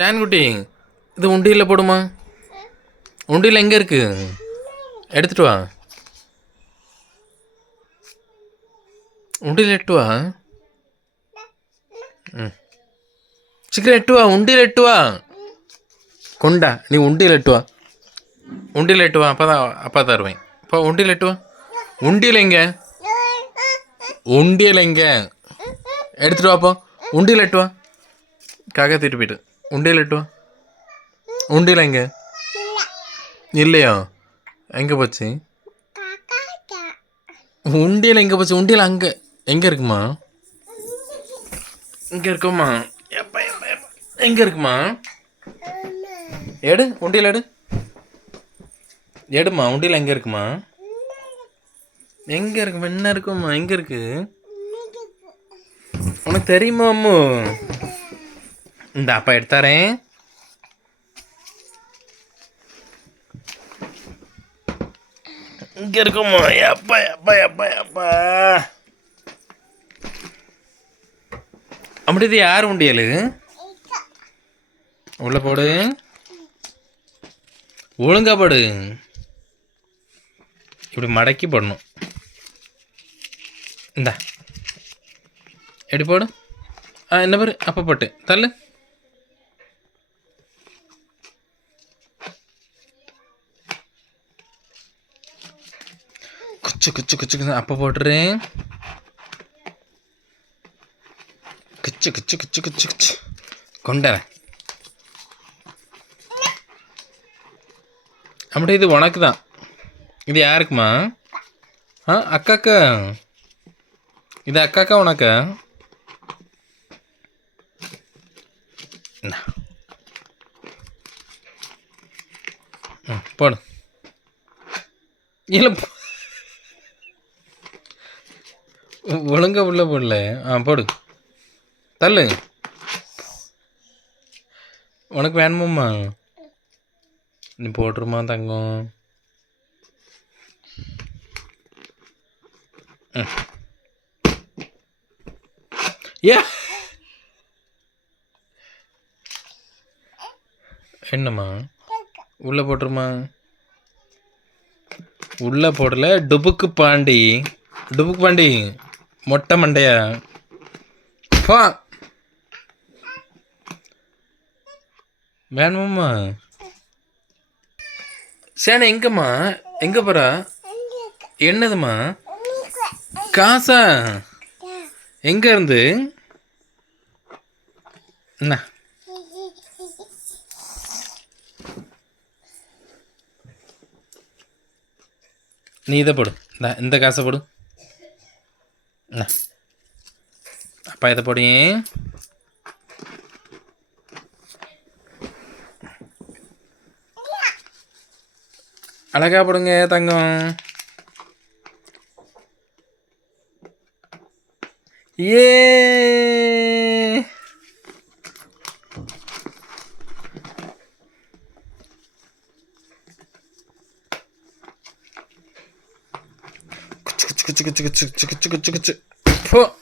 டேன்குட்டி இது உண்டியில் போடுமா? உண்டியில் எங்கே இருக்கு? எடுத்துட்டு வா. உண்டியில் எட்டு வா. ம். சீக்கிரம் எட்டு வா உண்டியில் எட்டு வா. கொண்டா நீ உண்டியில் எட்டு வா. உண்டியில் எட்டு வா அப்போ தான் அப்பா தருவேன். இப்போ உண்டியில் எட்டு வா. உண்டியில் எங்கே? உண்டியில் எங்கே? எடுத்துட்டு வாப்போ உண்டியில் எட்டு வா. காக்கா திட்டு போயிட்டு உண்டியில் எட்டு உண்டியில் எங்கே? இல்லையா? எங்கே போச்சு? உண்டியில் எங்கே போச்சு? உண்டியில் அங்கே. எங்கே இருக்குமா? இங்கே இருக்குமா? எங்கே இருக்குமா? எடு உண்டியில் எடு. எடுமா உண்டியில் எங்கே இருக்குமா? எங்கே இருக்கு? என்ன இருக்குமா? எங்கே இருக்கு? உனக்கு தெரியுமா அம்மு? இந்த அப்பா எடுத்தாரேன் இங்க இருக்குமா அப்பா அப்பா அப்பா அப்பா அப்படி இது யார் உண்டியல் உள்ள போடு ஒழுங்கா போடு இப்படி மடக்கி போடணும் இந்தா எப்படி போடு ஆ என்ன பேர் அப்போ போட்டு தள்ளு குச்சு குச்சு குச்சு அப்போ போட்டுறேன். குச்சு குச்சு குச்சு குச்சு குச்சு. கொண்டேன். அப்படி இது உனக்கு தான் இது யாருக்குமா? ஆ அக்காக்கா. இது அக்காக்கா உனக்கா? ம் போடு. இல்லை போ- ஒழுங்கா உள்ள போடல. ஆ போடு. தள்ளு. உனக்கு வேணுமாம்மா? நீ போட்டுருமா தங்கம். ஏ! என்னம்மா? உள்ள போட்டுருமா? உள்ள போடல டுபுக்கு பாண்டி. டுபுக்கு பாண்டி. மொட்டை மண்டையா. பா. வேணுமாம்மா? சேனை எங்கம்மா? எங்க போறா? என்னதும்மா? காசா? எங்க இருந்து? என்ன? நீ இதை போடு. இந்த இந்த காசை போடு. அப்பா இதை போடி. அழகா போடுங்க தங்கம். ஏ சிக்கு சிக்கு சிக்கு சிக்கு சிக்கு சிக்கு சிக்கு சிக்கு. போ.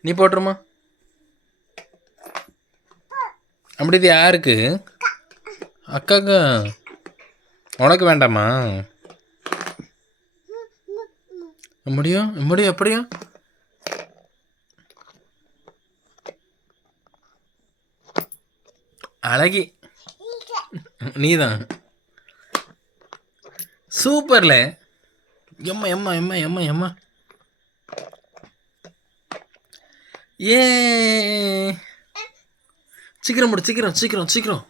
நீ போட்டுருமா. அப்படி இது யாருக்கு? அக்காக்கா. உனக்கு வேண்டாமா? முடியும் முடியும் எப்படியா? அழகி. நீதான். சூப்பர்ல. எம்மா எம்மா எம்மா எம்மா எம்மா. ஏ. சீக்கிரம் போடு சீக்கிரம் சீக்கிரம் சீக்கிரம்.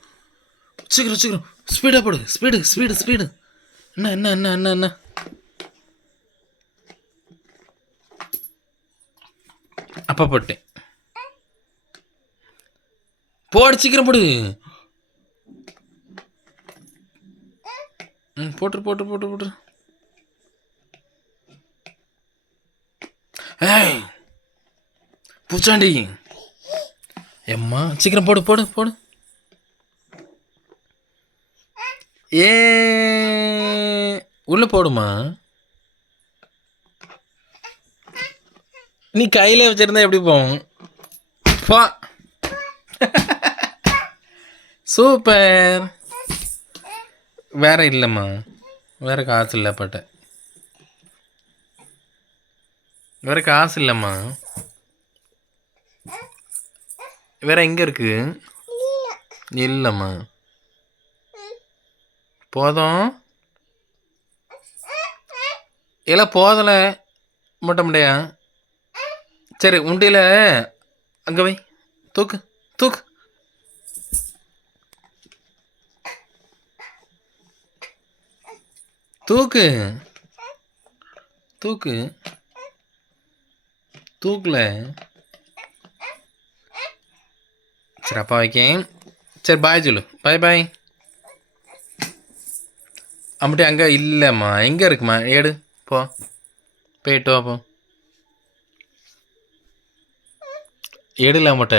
சீக்கிரம் சீக்கிரம். ஸ்பீடாக போடு ஸ்பீடு ஸ்பீடு ஸ்பீடு என்ன என்ன என்ன என்ன என்ன? அப்பா போட்டேன். போடு சீக்கிரம் போடு. ம் போட்டு போட்டு போட்டு போட்டு பூச்சாண்டி. எம்மா சீக்கிரம் போடு போடு போடு. ஏ உள்ள போடுமா? நீ கையில் வச்சிருந்தா எப்படி போகும்? பா. சூப்பர். வேற இல்லைம்மா. வேற காசு இல்லை பட்ட வேற காசு இல்லைம்மா. வேற எங்க இருக்கு? இல்லைம்மா. போதும். இல்லை போதலை. மட்டும் முடியா சரி உண்டியில் அங்கே வை. தூக்கு தூக்கு. தூக்கு. தூக்கு. தூக்கல. சரி அப்பா வைக்கேன் சரி பாய் சொல்லு. பாய் பாய் அம்பிட்டு அங்கே இல்லைம்மா. எங்கே இருக்குமா? ஏடு. போ. போயிட்டு வா போ. எடுல அம்மட்ட